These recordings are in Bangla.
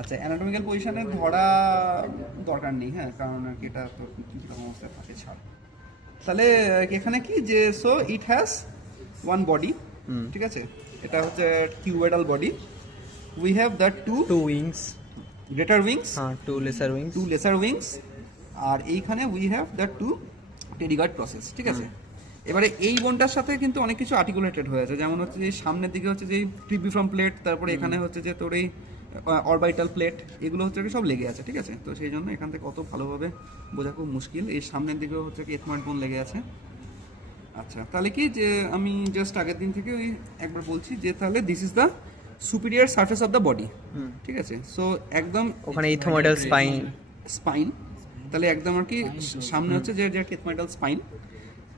আচ্ছা, অ্যানাটমিক্যাল পজিশনে ধরা দরকার নেই, হ্যাঁ, কারণ আর কি এটা তো কীরকম অবস্থায় থাকে ছাড়। তাহলে এখানে কি যে so it has one body, ঠিক আছে, এটা হচ্ছে cuboidal body. We have the two two wings, greater wings, হ্যাঁ two lesser wings, two lesser wings, আর এইখানে উই হ্যাভ দ্য টু টেডিগার্ড প্রসেস, ঠিক আছে। এবারে এই বোনটার সাথে কিন্তু অনেক কিছু আর্টিকুলেটেড হয়েছে, যেমন হচ্ছে যে সামনের দিকে হচ্ছে যে ট্রিবিফর্ম প্লেট, তারপরে এখানে হচ্ছে যে তোর এই অরবাইটাল প্লেট, এগুলো হচ্ছে কি সব লেগে আছে, ঠিক আছে। তো সেই জন্য এখান থেকে অত ভালোভাবে বোঝা খুব মুশকিল। এই সামনের দিকেও হচ্ছে কি এথময়েড বোন লেগে আছে। আচ্ছা, তাহলে কি যে আমি জাস্ট আগের দিন থেকে ওই একবার বলছি যে তাহলে this is the superior surface of the body, ঠিক আছে। সো একদম ওখানে ইথোময়েডাল স্পাইন, স্পাইন, তাহলে একদম আর কি সামনে হচ্ছে যে এথময়েডাল স্পাইন,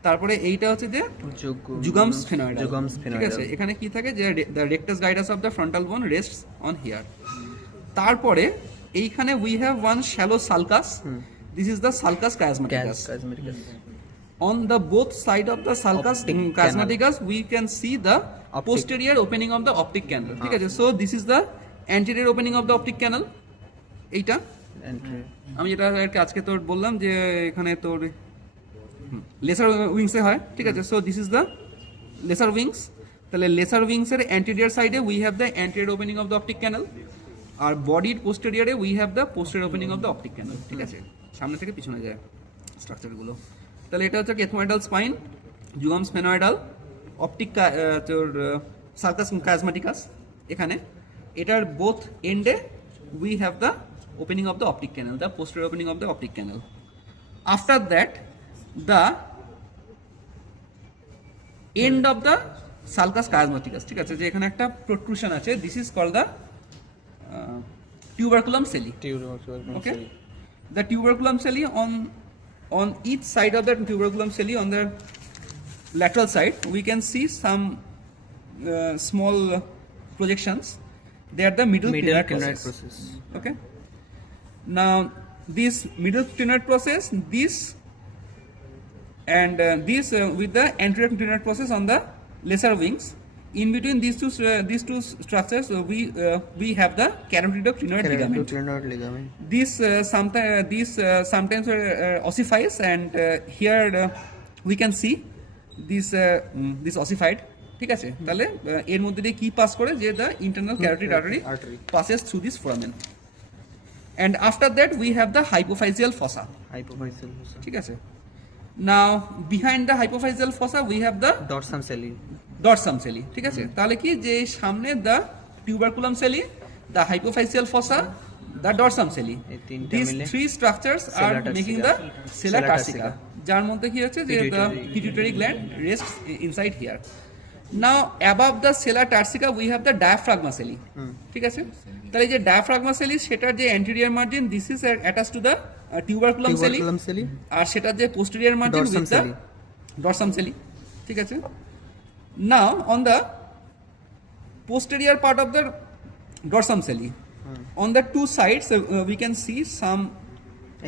তারপরে এইটা হচ্ছে যে জুগাম স্ফেনয়েডাল, ঠিক আছে। এখানে কি থাকে যে দ্য রেক্টাস গাইডাস of the frontal bone rests on here. তারপরে এইখানে we have one shallow sulcus, this is the sulcus chiasmaticus. On the both side of the sulcus chiasmaticus, we can see the posterior opening of the optic canal. ঠিক আছে, so this is the anterior opening of the optic canal. এইটা আমি যেটা আজকে তোর বললাম যে এখানে তোর লেসার উইংসে হয়, ঠিক আছে। So this is the lesser wings. তাহলে লেসার উইংসের অ্যান্টেরিয়র সাইডে we have the anterior opening of the optic canal, আর বডির পোস্টেরিয়রে we have the posterior opening of the optic canal, ঠিক আছে। সামনে থেকে পিছনে যায় স্ট্রাকচারগুলো। তাহলে এটা হচ্ছে ethmoidal spine, jugum sphenoidal, optic তোর সার্কাস কায়াজমাটিকাস এখানে। এটার বোথ এন্ডে we have the opening of the optic canal, the posterior opening of the optic canal. After that the end of the sulcus chiasmaticus, ঠিক আছে, যে এখানে একটা প্রোট্রুশন আছে, this is called the tuberculum celli. Okay, the tuberculum celli on each side of the tuberculum celli, on the lateral side we can see some small projections. They are the middle ctenoid process. Okay, now this middle ctenoid process, this and this with the anterior ctenoid process on the lesser wings. In between these two structures, we have the carotidoctenoid ligament. This sometimes ossifies, and here we can see this ossified, ঠিক আছে। তাহলে এর মধ্যে দিয়ে কি পাস করে যে the internal carotid artery passes through this foramen, and after that we have the hypophyseal fossa, ঠিক আছে। Now behind the hypophyseal fossa we have the dorsum celli, ঠিক আছে। তাহলে কি যে সামনে the tuberculum sellae, the hypophyseal fossa, the dorsum sellae, this three structures are making the sella turcica, যার মধ্যে কি হচ্ছে যে the pituitary gland rests inside here. Now above the sella turcica we have the diaphragma sellae, ঠিক আছে। তাহলে এই যে ডায়াফ্রাগমা সেলি, সেটার যে anterior margin this is attach to the tuberculum sellae, আর সেটার যে posterior margin with the dorsum sellae, ঠিক আছে। Now on the posterior part of the dorsum celli, on the two sides we can see some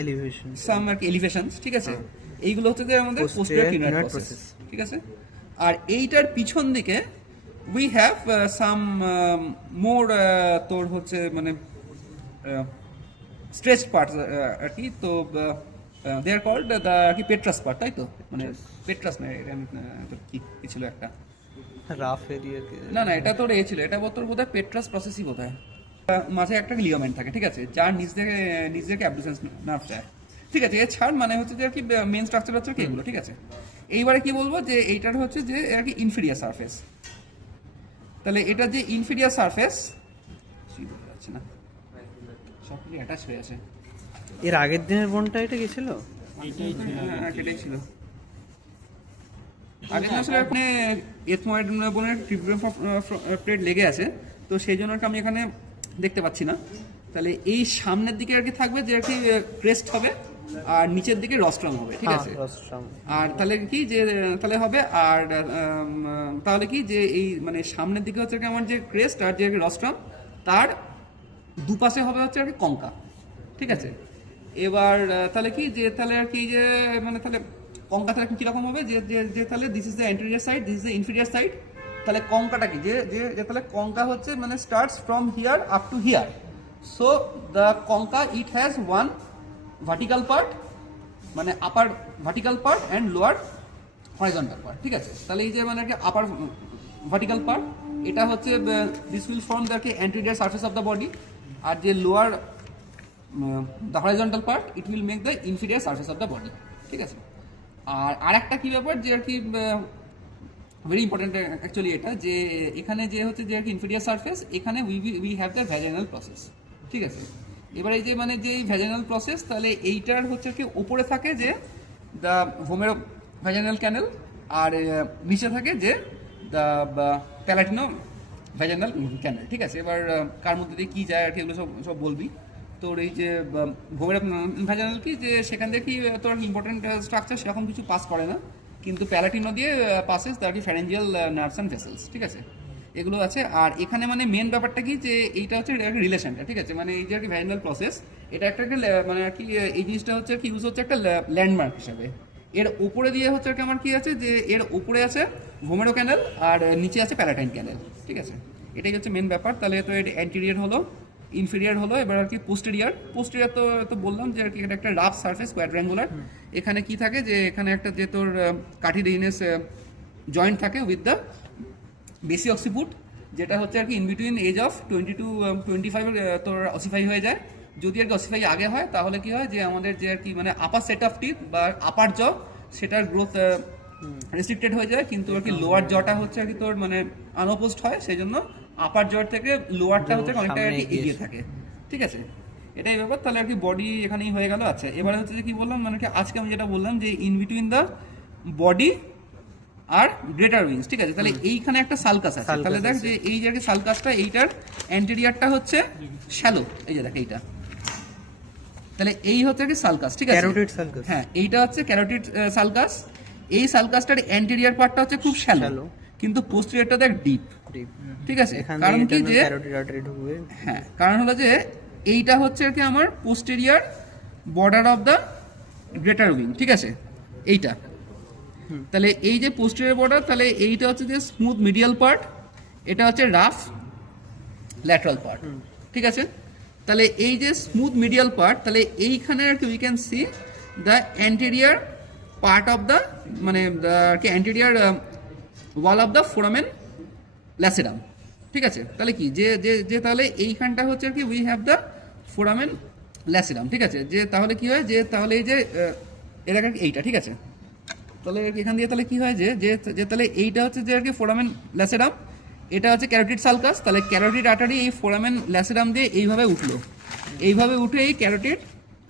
elevations, ঠিক আছে। এইগুলো হচ্ছে যে আমাদের posterior ctenoid process, ঠিক আছে। আর এইটার পিছন দিকে we have some more তোর হচ্ছে মানে stretched parts আর কি। তো they are called the কি petrous part, তাই তো, মানে petrous না, কি ছিল একটা রাফ এরিয়া, না এটা তোর এ ছিল, এটা তোর বোধহয় পেট্রাস প্রসেসই বোধহয়। মাঝে একটা লিগামেন্ট থাকে, ঠিক আছে, যার নিচ থেকে অ্যাবডুসেন্স নার্ভ যায়, ঠিক আছে। এর ছাড় মানে হচ্ছে যে আর কি মেইন স্ট্রাকচার হচ্ছে কি এগুলো, ঠিক আছে। এইবারে কি বলবো যে এইটার হচ্ছে যে আর কি ইনফেরিয়ার সারফেস। তাহলে এটা যে ইনফেরিয়ার সারফেস যাচ্ছে না, সব কিছু অ্যাটাচ হয়ে আছে। এর আগের দিনের বোনটা এটা গেছিল, এটাই ছিল আগে আসলে আপনি এথময়েড বোনের ট্রিবিউটারি প্লেট লেগে আছে, তো সেই জন্য আমি এখানে দেখতে পাচ্ছি না। তাহলে এই সামনের দিকে আর কি থাকবে যে আর কি ক্রেস্ট হবে, আর নিচের দিকে রস্ট্রাম হবে, ঠিক আছে। আর তাহলে কি যে তাহলে হবে, আর তাহলে কি যে এই মানে সামনের দিকে হচ্ছে আমার যে ক্রেস্ট আর যে রস্ট্রাম, তার দুপাশে হবে হচ্ছে আর কি কঙ্কা, ঠিক আছে। এবার তাহলে কি যে তাহলে আর কি যে মানে তাহলে কঙ্কা তাহলে কিরকম হবে যে তাহলে this is the anterior side, this is the inferior side. তাহলে কঙ্কাটা কি যে তাহলে কঙ্কা হচ্ছে মানে starts from here up to here, So the concha, it has one vertical part, মানে upper vertical part and lower horizontal part, ঠিক আছে। তাহলে এই যে মানে একটা আপার ভার্টিক্যাল পার্ট, এটা হচ্ছে this will form the anterior surface of the body, আর যে lower the horizontal part it will make the inferior surface of the body, ঠিক আছে। আর আরেকটা কি ব্যাপার যে আর কি ভেরি ইম্পর্টেন্ট অ্যাকচুয়ালি এটা, যে এখানে যে হচ্ছে যে আর কি ইনফিরিয়র সারফেস, এখানে we have the vaginal process, ঠিক আছে। এবার এই যে মানে যে ভ্যাজাইনাল প্রসেস, তাহলে এইটার হচ্ছে কি ওপরে থাকে যে দ্য হোমেরো ভ্যাজাইনাল ক্যানেল, আর নিচে থাকে যে দ্য প্যালাটিনো ভ্যাজাইনাল ক্যানেল, ঠিক আছে। এবার কার মধ্যে দিয়ে কী যায় আর কি এগুলো সব সব বলবি। তোর এই যে হোমেরো ভ্যাজাইনাল কি, যে সেখান থেকে কি তোর ইম্পর্টেন্ট স্ট্রাকচার সেরকম কিছু পাস করে না, কিন্তু প্যালাটিনো দিয়ে passes the pharyngeal nerves and vessels, ঠিক আছে, এগুলো আছে। আর এখানে মানে মেন ব্যাপারটা কি, যে এইটা হচ্ছে রিলেশনটা, ঠিক আছে, মানে এই যে আর কি ভ্যাজাইনাল প্রসেস, এটা একটা মানে আর কি এই জিনিসটা হচ্ছে আর কি ইউজ হচ্ছে একটা ল্যান্ডমার্ক হিসাবে। এর উপরে দিয়ে হচ্ছে আর কি আমার কি আছে, যে এর উপরে আছে হোমেরো ক্যানেল আর নিচে আছে প্যালাটাইন ক্যানেল, ঠিক আছে। এটাই হচ্ছে মেন ব্যাপার। তাহলে তো এটা অ্যান্টেরিয়র হলো, ইনফেরিয়র হলো, এবার আর কি পোস্টেরিয়র। পোস্টেরিয়র তো বললাম যে আর কি এটা একটা রাফ সারফেস কোয়াড্রাঙ্গুলার। এখানে কি থাকে, যে এখানে একটা যে তোর কার্টিলেজিনাস জয়েন্ট থাকে উইথ দ্য বেসি অক্সিপুট, যেটা হচ্ছে আর কি in between age of 20 to 25 তোর অসিফাই হয়ে যায়। যদি আর কি অসিফাই আগে হয় তাহলে কি হয়, যে আমাদের যে আর কি মানে আপার সেট অফ টিথ বা আপার জ, সেটার গ্রোথ রেস্ট্রিক্টেড হয়ে যায়, কিন্তু আর কি লোয়ার জটা হচ্ছে আর কি তোর মানে আনঅপোজড হয়, সেই জন্য আপার জর থেকে লোয়ারটা হচ্ছে অনেকটা আর কি এগিয়ে থাকে, ঠিক আছে। এটাই ব্যাপার। তাহলে আর কি বডি এখানেই হয়ে গেল। আচ্ছা, এবারে হচ্ছে যে কি বললাম, মানে কি আজকে আমি যেটা বললাম যে ইন বিটুইন দ্য বডি আর গ্রেটার উইংস, ঠিক আছে। তাহলে এইখানে একটা সালকাস আছে, তাহলে দেখ যে এই যে সালকাসটা, এইটার অ্যান্টেরিয়রটা হচ্ছে শ্যালো, এই যে দেখ এইটা, তাহলে এই হচ্ছে কি সালকাস, ঠিক আছে, ক্যারোটিড সালকাস। হ্যাঁ, এইটা হচ্ছে ক্যারোটিড সালকাস। এই সালকাসটার অ্যান্টেরিয়র পার্টটা হচ্ছে খুব শ্যালো, কিন্তু পোস্টেরিয়রটা দেখ ডিপ, ঠিক আছে। কারণ কি, যে ক্যারোটিড আর্টারি ঢুকবে, হ্যাঁ, কারণ হলো যে এইটা হচ্ছে আর কি আমার posterior border of the greater wing, ঠিক আছে, এইটা। তাহলে এই যে পোস্টেরিয়র বর্ডার, তাহলে এইটা হচ্ছে যে স্মুথ মিডিয়াল পার্ট, এটা হচ্ছে রাফ ল্যাটারাল পার্ট, ঠিক আছে। তাহলে এই যে স্মুথ মিডিয়াল পার্ট, তাহলে এইখানে আর কি we can see the anterior part of the মানে আর কি anterior wall of the foramen lacerum, ঠিক আছে। তাহলে কি, যে যে যে তাহলে এইখানটা হচ্ছে আর কি we have the foramen lacerum, ঠিক আছে। যে তাহলে কি হয়, যে তাহলে এই যে এটা এইটা, ঠিক আছে। তাহলে এখান দিয়ে তাহলে কি হয়, যে যে তাহলে এইটা হচ্ছে যে আর কি ফোরামেন ল্যাসিডাম, এটা হচ্ছে ক্যারোটিড সালকাস। তাহলে ক্যারোটিড আর্টারি এই ফোরামেন ল্যাসিডাম দিয়ে এইভাবে উঠলো, এইভাবে উঠে এই ক্যারোটিড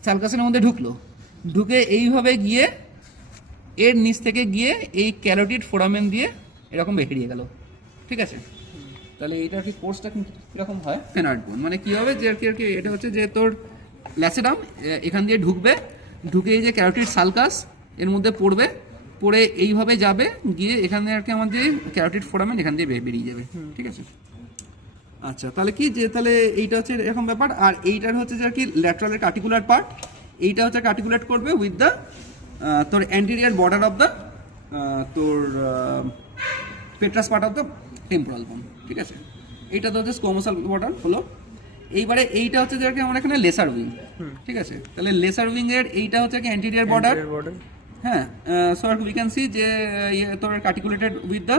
সালকাসের মধ্যে ঢুকলো, ঢুকে এইভাবে গিয়ে এর নিচ থেকে গিয়ে এই ক্যারোটিড ফোরামেন দিয়ে এরকম বেরিয়ে গেল, ঠিক আছে। তাহলে এইটা আর কি কোর্সটা কীরকম হয়, ফেনার্ড বোন, মানে কী হবে, যে আর কি এটা হচ্ছে যে তোর ল্যাসিডাম এখান দিয়ে ঢুকবে, ঢুকে এই যে ক্যারোটিড সালকাস এর মধ্যে পড়বে, পড়ে এইভাবে যাবে, গিয়ে এখানে আর কি আমাদের ক্যারোটিড ফোরামেন এখান দিয়ে বেরিয়ে যাবে, ঠিক আছে। আচ্ছা, তাহলে কি, যে তাহলে এইটা হচ্ছে এরকম ব্যাপার। আর এইটার হচ্ছে যে আর কি ল্যাটারালের আর্টিকুলার পার্ট, এইটা হচ্ছে আর্টিকুলেট করবে উইথ দ্য তোর অ্যান্টেরিয়র বর্ডার অফ দ্য তোর পেট্রাস পার্ট অফ দ্য টেম্পোরাল বোন, ঠিক আছে। এইটা তো হচ্ছে স্কোমোসাল বর্ডার হলো। এইবারে এইটা হচ্ছে যে আর কি আমার এখানে লেসার উইং, ঠিক আছে। তাহলে লেসার উইং এর এইটা হচ্ছে কি অ্যান্টেরিয়র বর্ডার, হ্যাঁ। সো উই ক্যান সি যে তোর articulated with the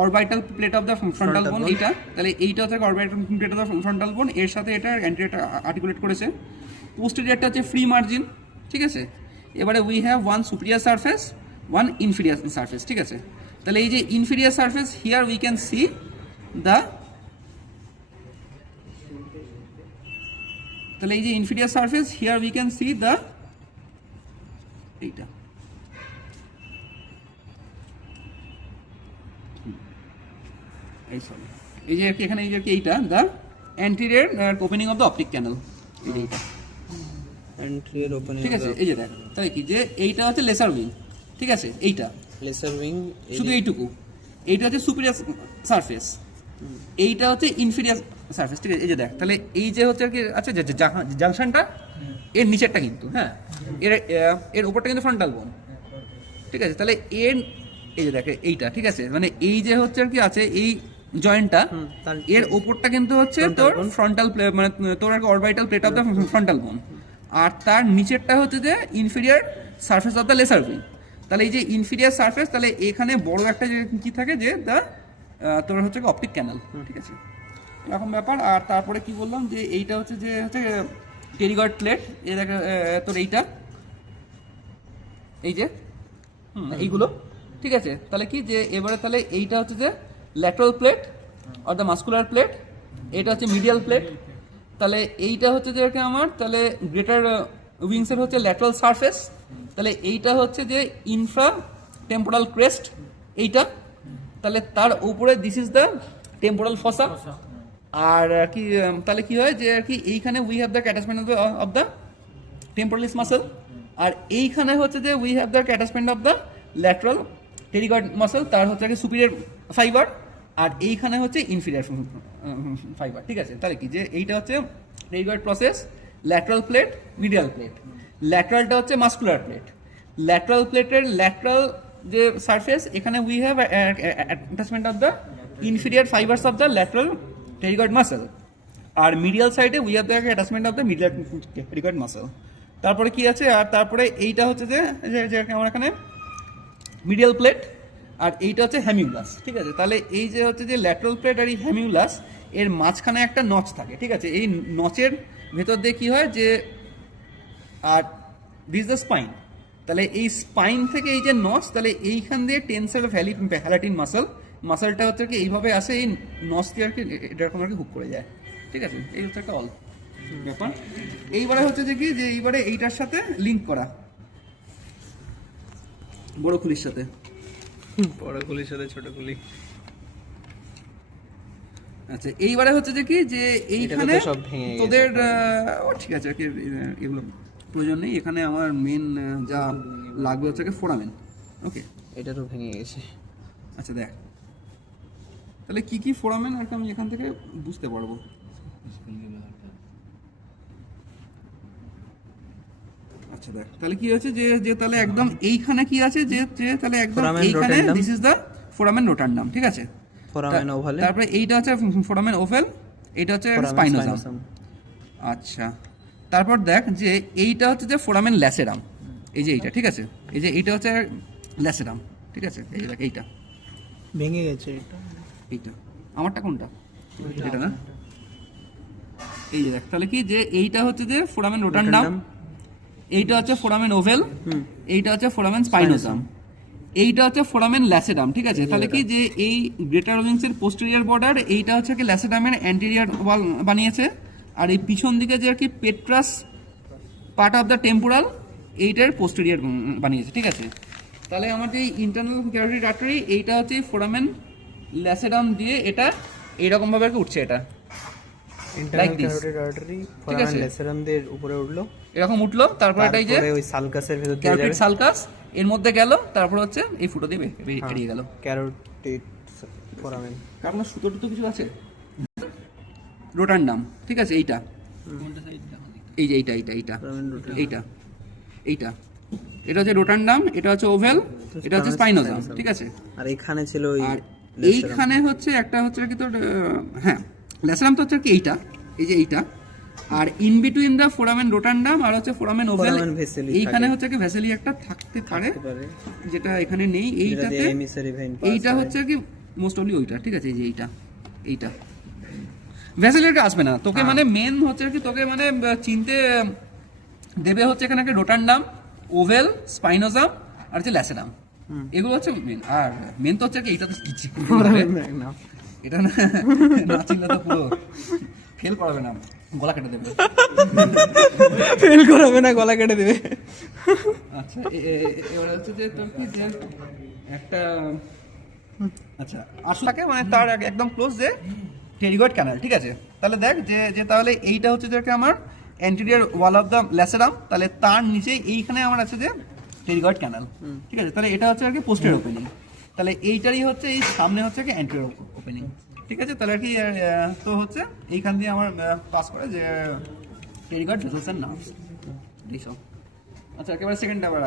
orbital plate of the frontal বোন, এইটা। তাহলে এইটা হচ্ছে orbital plate of the frontal বোন, এর সাথে এটা অ্যান্টেরিয়রটা আর্টিকুলেট করেছে। পোস্টেরিয়রটা হচ্ছে ফ্রি মার্জিন, ঠিক আছে। এবারে we have one superior surface, one inferior surface, ঠিক আছে। তাহলে এই যে inferior surface, here we can see the, তাহলে এই যে inferior surface, here we can see the, এইটা এই সরি, এই যে এখানে এই যে এইটা the anterior opening of the optic canal, এই যে এইটা, ঠিক আছে। এই যে দেখ, তাহলে কি, যে এইটা হচ্ছে লেসার উইং, ঠিক আছে, এইটা লেসার উইং, শুধু এইটুকু, এইটা হচ্ছে সুপিরিয়র সারফেস, এইটা হচ্ছে ইনফিরিয়র সারফেস, ঠিক আছে। এই যে দেখ, তাহলে এই যে হচ্ছে আর কি আচ্ছা, যে জাংশনটা এর নিচেরটা কিন্তু, হ্যাঁ, এর উপরটা কিন্তু ফ্রন্টাল বোন, ঠিক আছে। তাহলে এর এই যে দেখে এইটা, ঠিক আছে, মানে এই যে হচ্ছে আর কি আছে এই জয়েন্টটা, তার এর ওপরটা কিন্তু হচ্ছে Frontal তোর bone। ফ্রন্টাল মানে তোর একটা orbital plate of the frontal bone, আর তার নিচেরটা হচ্ছে যে inferior surface of the lesser wing. তাহলে এই যে ইনফিরিয়ার সারফেস, তাহলে এখানে বড় একটা যে কি থাকে যে তোর হচ্ছে অপটিক ক্যানাল, ঠিক আছে এরকম ব্যাপার। আর তারপরে কি বললাম যে এইটা হচ্ছে যে হচ্ছে টেরিগয়েড প্লেট, এ দেখ তোর এইটা, এই যে এইগুলো, ঠিক আছে। তাহলে কি যে এবারে তাহলে এইটা হচ্ছে যে lateral plate or the muscular plate, এটা হচ্ছে মিডিয়াল প্লেট। তাহলে এইটা হচ্ছে যে আমার তাহলে গ্রেটার উইংসের হচ্ছে ল্যাটারাল সারফেস, তাহলে এইটা হচ্ছে যে ইনফ্রা টেম্পোরাল ক্রেস্ট এইটা, তাহলে তার উপরে this is the temporal fossa. আর কি তাহলে কি হয় যে আর কি এইখানে we have the attachment of the temporalis muscle, আর এইখানে হচ্ছে যে we have the attachment of the lateral pterygoid muscle, তার হচ্ছে সুপিরিয়র ফাইবার, আর এইখানে হচ্ছে ইনফিরিয়র ফাইবার, ঠিক আছে। তাহলে কি যে এইটা হচ্ছে pterygoid process, lateral plate, medial plate. ল্যাটারালটা হচ্ছে মাস্কুলার প্লেট, ল্যাটারাল প্লেটের ল্যাটারাল যে সারফেস, এখানে we have attachment of the inferior fibres of the lateral pterygoid muscle, আর মিডিয়াল সাইডে we have the attachment of the medial pterygoid muscle. তারপরে কি আছে, আর তারপরে এইটা হচ্ছে যে আমার এখানে মিডিয়াল প্লেট, আর এইটা হচ্ছে হ্যামিউলাস, ঠিক আছে। তাহলে এই যে হচ্ছে যে ল্যাটারাল প্লেট আর এই হ্যামিউলাস, এর মাঝখানে একটা নচ থাকে, ঠিক আছে। এই নচের ভেতর দিয়ে কি হয় যে, আর দিস দ্য স্পাইন, তাহলে এই স্পাইন থেকে এই যে নচ, তাহলে এইখান দিয়ে টেন্সার ভ্যালাটিন মাসলটা হচ্ছে কি এইভাবে আসে, এই নচ দিয়ে আর কি এরকম আর কি হুক করে যায়, ঠিক আছে। এই হচ্ছে একটা ব্যাপার। এইবারে হচ্ছে যে কি যে এইবারে এইটার সাথে লিঙ্ক করা বড় খুলির সাথে, বড় গুলির সাথে ছোট গুলি। আচ্ছা এইবারে হচ্ছে যে কি যে এইখানে তো সব ভেঙে গেছে। তোদের ঠিক আছে আর কি, এগুলো প্রয়োজন নেই। এখানে আমার মেন যা লাগবে হচ্ছে কি ফোরামেন, ওকে। এটারও ভেঙে গেছে। আচ্ছা দেখ তাহলে কি কি ফোরামেন আর কি আমি এখান থেকে বুঝতে পারবো। আচ্ছা দেখ তাহলে কি হচ্ছে যে যে তাহলে একদম এইখানে কি আছে যে যে তাহলে একদম Foramen এইখানে rotundum। This is the foramen rotundum, ঠিক আছে। ফোরামেন ওভালে, তারপরে এইটা হচ্ছে ফোরামেন ওভেল, এটা হচ্ছে স্পাইনোসাম। আচ্ছা তারপর দেখ যে এইটা হচ্ছে যে ফোরামেন ল্যাসেরাম, এই যে এইটা, ঠিক আছে। এই যে এইটা হচ্ছে ল্যাসেরাম, ঠিক আছে। এই যে দেখ এইটা, ভেঙে গেছে এটা। এইটা আমারটা কোনটা, এটা না, এই যে দেখ তাহলে কি যে এইটা হচ্ছে যে ফোরামেন রোটান্ডাম, এইটা হচ্ছে ফোরামেন ওভেল, এইটা হচ্ছে ফোরামেন স্পাইনোসাম, এইটা হচ্ছে ফোরামেন ল্যাসেডাম, ঠিক আছে। তাহলে কি যে এই গ্রেটার উইংসের পোস্টেরিয়র বর্ডার, এইটা হচ্ছে কি ল্যাসেডামের অ্যান্টেরিয়র ওয়াল বানিয়েছে, আর এই পিছন দিকে যে আর কি পেট্রাস পার্ট অফ দ্য টেম্পোরাল, এইটার পোস্টেরিয়র বানিয়েছে, ঠিক আছে। তাহলে আমার যে ইন্টারনাল ক্যারোটিড আর্টারি, এইটা হচ্ছে ফোরামেন ল্যাসেডাম দিয়ে এটা এইরকম ভাবে আর কি উঠছে, এটা ইন্টারনাল this। ক্যারোটিড আর্টারি ঠিক ফোরামেন আছে। ল্যাসেরাম দিয়ে উপরে উঠলো, এরকম উঠলো, তারপর এটাই যে তারপরে ওই সালকাসের ভেতর দিয়ে ক্যারোটিড যাবে। সালকাস এর মধ্যে গেল, তারপর হচ্ছে এই ফুটো দিয়ে বেরিয়ে গেল। Carotid foramen. আপনার সুতো টুতো কিছু আছে, রোটান্ডাম, ঠিক আছে। এইটা এই যে এইটা এইটা এইটা এইটা এইটা এটা হচ্ছে রোটান্ডাম, এটা হচ্ছে ওভেল, এটা হচ্ছে স্পাইনোসাম, ঠিক আছে। আর এখানে ছিল ওই আর এইখানে হচ্ছে একটা হচ্ছে কি তোর হ্যাঁ ল্যাসেরাম তো হচ্ছে কি এইটা, এই যে এইটা, আর ইন বিটুইন দা ফোরামেন রোটান্ডাম আর হচ্ছে ফোরামেন ওভেল, Foramen vaceli এইখানে থাকে। হচ্ছে কি ভেসেলি একটা থাকতে পারে, পারে, যেটা এখানে নেই। যেটা এইটাতে দিয়ে এমিসারি ভেইন পাস এইটা হয়। হচ্ছে কি মোস্ট অনলি ওইটা, ঠিক আছে। এই যে এইটা এইটা ভেসেলের আসবে না তোকে, মানে মেন হচ্ছে কি তোকে মানে চিনতে দেবে হচ্ছে এখানে একটা রোটান্ডাম, ওভেল, স্পাইনোসাম আর হচ্ছে ল্যাসেরাম, এগুলো হচ্ছে মেন। আর মেন তো হচ্ছে কি এইটা তো না, এটা না না চিনলে তো পুরো ফেল করাবে না, গলা কেটে দেবে। ফেল করাবে না, গলা কেটে দেবে। আচ্ছা এবারে হচ্ছে যে তোর কি যে একটা আচ্ছা আসলাকে মানে তার একদম ক্লোজ যে টেরিগয়েড ক্যানাল, ঠিক আছে। তাহলে দেখ যে যে তাহলে এইটা হচ্ছে যে আমার অ্যান্টেরিয়র ওয়াল অফ দ্য ল্যাসেরাম, তাহলে তার নিচে এইখানে আমার আছে যে টেরিগয়েড ক্যানাল, ঠিক আছে। তাহলে এটা হচ্ছে আর কি পোস্টেরিয়র ওপেনিং, তাহলে এইটারই হচ্ছে এই সামনে হচ্ছে কি অ্যান্টেরিয়র ওপেনিং, ঠিক আছে। তাহলে আর কি তো হচ্ছে এইখান দিয়ে আমার পাস করে যে টেরিগয়েড ভেসেলস এন্ড নার্ভস এইসব। আচ্ছা একেবারে সেকেন্ড আবার